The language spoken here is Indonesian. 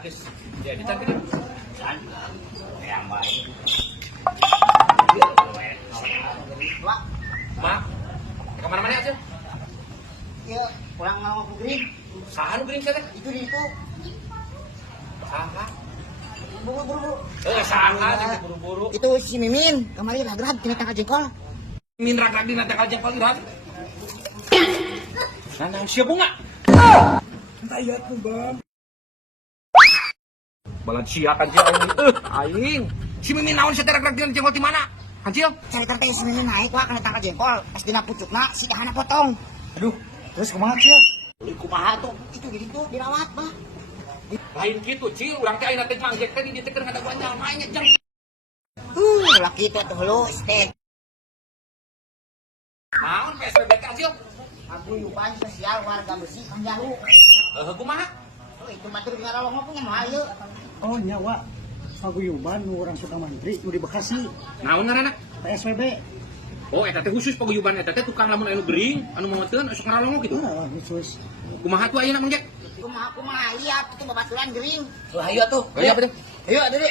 geus jadi tapi yang baik. Mak, kemana-mana aja? Ya, pulang mau ke Green. Sahan Green saya Itu di itu. Saha? Buru-buru. Saha itu buru-buru. Itu si Mimin, kemarin ragrag tina tangkal jengkol. Min rag-rag di nanti jengkol irang. Nang siap bunga. Ayat tuh, Bang. Balan sia kan sia aing. Si Mimin naon saya rag-rag di jengkol di mana? Kancil? Cari terte si Mimin naik wah kena tangkal jengkol. Pas dina pucukna si dahana potong. Aduh, Terus kumaha Cil? Kumaha tuh? Itu jadi tuh dirawat, Bah. lain gitu, Cil. Urang teh ayeuna teh jangjek teh di dieu teh keur ngadaguan jalma nya jang. Laki itu tuh lu steak. Naon PSBB Kancil? Paguyuban sosial warga besi Panjalu. Kumaha? Oh, itu matur ngarolong punya moal yeuh. Oh nyawa paguyuban nu orang suka mantri nu di Bekasi Naon ngaranna? PSBB. Oh, eta teh khusus paguyuban eta teh tukang lamun anu gering, anu mameteun sok ngaralong gitu. Khusus. Kumaha tuh ayeuna Mang Jek? Kumaha lihat itu babaturan gering. Ayo atuh. Ayo apa teh? Ayo, Dede.